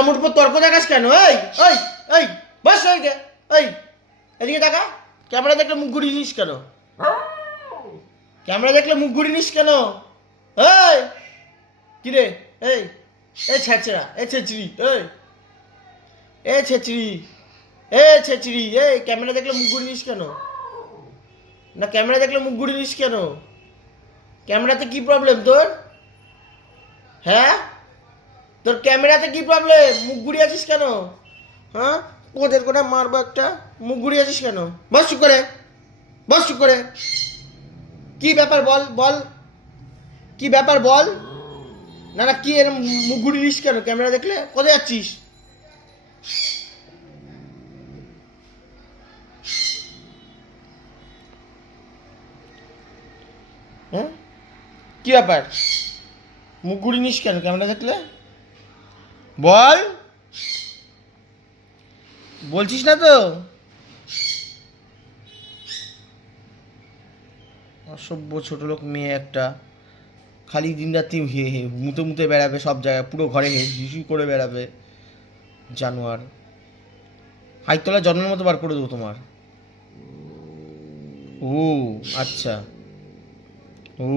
আমার উপর তর্ক দেখাস কেন? এই এই এই বস হয়ে এই এদিকে টাকা। ক্যামেরা দেখলে মুখ ঘুরিয়ে নিস কেন? ক্যামেরা দেখলে মুখ ঘুরিয়ে নিস কেন? এই কিরে? এই এই ছেঁচড়া, এই ছেঁচড়ি, এই ছেঁচড়ি, এই ছেঁচড়ি, এই ক্যামেরা দেখলে মুখ ঘুরিয়ে নিস কেন? না ক্যামেরা দেখলে মুখ ঘুরিয়ে নিস কেন? ক্যামেরাতে কি প্রবলেম তোর? হ্যাঁ, তোর ক্যামেরাতে কি প্রবলেম? মুখ ঘুরিয়ে আছিস কেন? হ্যাঁ, ওদের করে মারবো একটা। মুখ ঘুরিয়ে আছিস কেন? বস চুপ করে, বস চুপ করে। কি ব্যাপার বল, বল কি ব্যাপার বল। না না, কি এর মুখ ঘুরিয়ে নিস কেন ক্যামেরা দেখলে? কোথায় যাচ্ছিস? হ্যাঁ, কি ব্যাপার? মুখ ঘুরিয়ে নিস কেন ক্যামেরা দেখলে? বল, বলছিস না তো? অসভ্য ছোট লোক মেয়ে একটা, খালি দিন রাত্রি মুতে মুতে বেড়াবে সব জায়গায়, পুরো ঘরে হিসু করে বেড়াবে। জানোয়ার, হাইতলা জন্মের মতো বার করে দেবো তোমার। ও আচ্ছা, ও